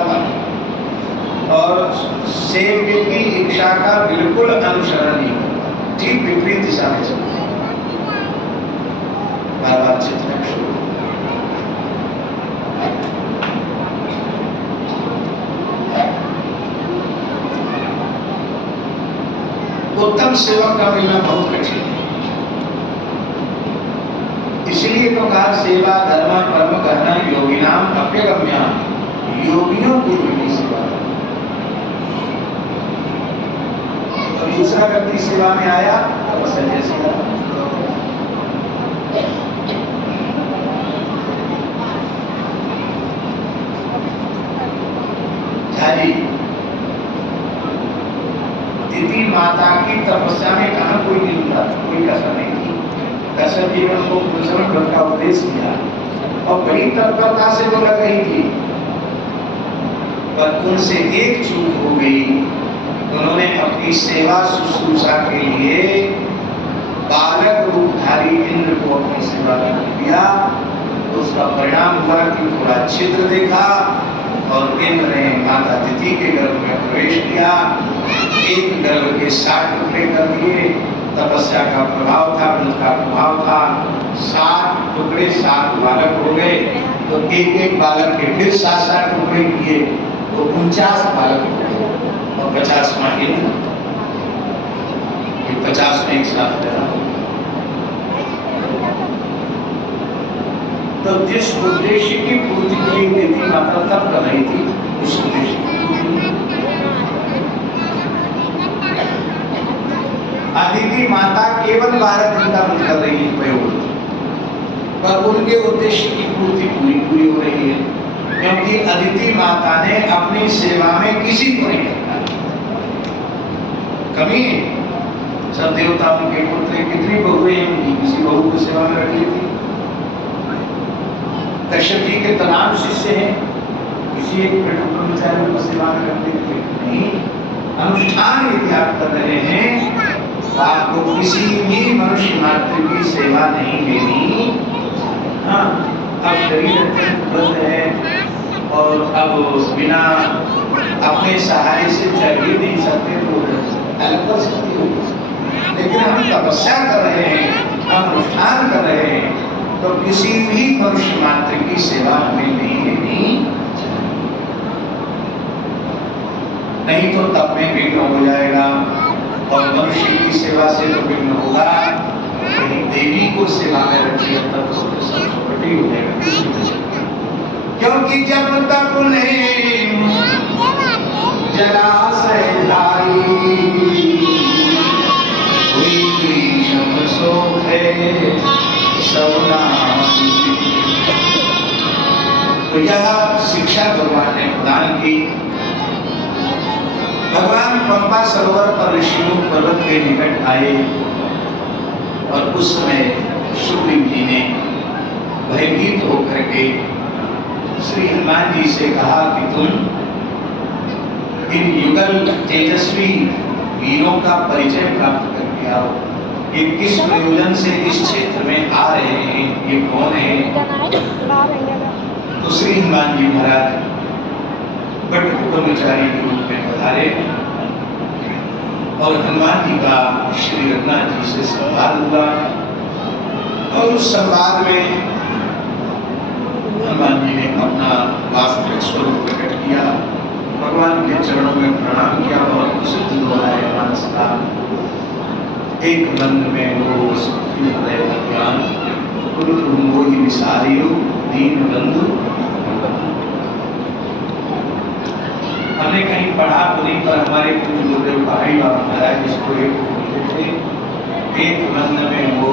था और सेव्य की इच्छा का बिल्कुल अनुसरण नहीं करता, ठीक विपरीत दिशा में चलता है। बार बार चिंतन शुरू। उत्तम सेवक का मिलना बहुत कठिन है, इसलिए तो कहा सेवा धर्म कर्म करना योगिनाम अप्यगम्या, योगियों की बड़ी सेवा। तो दूसरा व्यक्ति सेवा में आया तपस्या जैसी दीदी माता की तपस्या में कहा कोई न्यूनता, कोई कसर नहीं थी। कसर जीवन को पुरुषों व्रत का उपदेश किया और बड़ी तत्परता से वो लग रही थी, पर उनसे एक चूक हो गई। उन्होंने अपनी सेवा शुश्रूषा के लिए बालक रूपधारी इंद्र को अपनी सेवा कर दिया। तो उसका परिणाम हुआ कि थोड़ा छिद्र देखा और इंद्र ने माता तिथि के गर्भ में प्रवेश किया। एक गर्भ के 60 टुकड़े कर दिए। तपस्या का प्रभाव था, उनका प्रभाव था। 60 टुकड़े 7 बालक हो गए। तो एक एक बालक के फिर 7-7 टुकड़े किए तो 49 बालक हो गए और 50वां इंद्र, 50 में एक साथ पैदा हो। तो जिस उद्देश्य की पूर्ति के लिए देवी माता तब कर रही थी, उस उद्देश्य की अदिति माता केवल 12 दिन का व्रत कर रही है प्रयोग, पर उनके उद्देश्य की पूर्ति पूरी हो रही है, क्योंकि अदिति माता ने अपनी सेवा में किसी को नहीं रखा। कमी सब देवताओं के पुत्र कितनी बहुएं उनकी, किसी बहू को सेवा में रख ली थी। कश्यप जी के तमाम शिष्य हैं, किसी एक ब्रह्मचारी को सेवा में रख ली नहीं। अनुष्ठान यदि आप कर रहे हैं, आपको किसी भी मनुष्य मात्र की सेवा नहीं लेनी। हाँ, अब शरीर अत्यंत बद्ध है और अब बिना अपने सहाय से चल ही नहीं सकते, तो अलग कर सकती हो। लेकिन हम तपस्या कर रहे हैं, हम अनुष्ठान कर रहे हैं, तो किसी भी मनुष्य मात्र की सेवा हमें नहीं लेनी, नहीं तो तब में विघ्न हो जाएगा। और मनुष्य की सेवा से तो विघ्न होगा, कहीं देवी को सेवा में रखिए तब तो सब चौपटी हो जाएगा। क्योंकि जब तक उन्हें जलाशय धारी हुई ग्रीष्म सोखे सवना। तो यह शिक्षा भगवान ने प्रदान की। भगवान पंपा सरोवर पर ऋषिमुख पर्वत के निकट आए और उस समय सुग्रीव जी ने भयभीत होकर के श्री हनुमान जी से कहा कि तुम इन युगल तेजस्वी वीरों का परिचय प्राप्त करके आओ। ये किस प्रयोजन से इस क्षेत्र में आ रहे हैं, ये कौन है? तो श्री हनुमान जी महाराज बट ब्रह्मचारी के रूप में पधारे और हनुमान जी का श्री रघुनाथ जी से संवाद हुआ। और उस संवाद में हनुमान जी ने अपना वास्तविक स्वरूप प्रकट किया, भगवान के चरणों में प्रणाम किया। बहुत प्रसिद्ध दोहा है मानस का, एक बंद में वो हृदय ज्ञान वो ही विसारियो दीन बंधु। हमने कहीं पढ़ा तो नहीं, पर हमारे पूज्य गुरुदेव पहाड़ी बाबा महाराज इसको एक बोलते थे, एक बंद में वो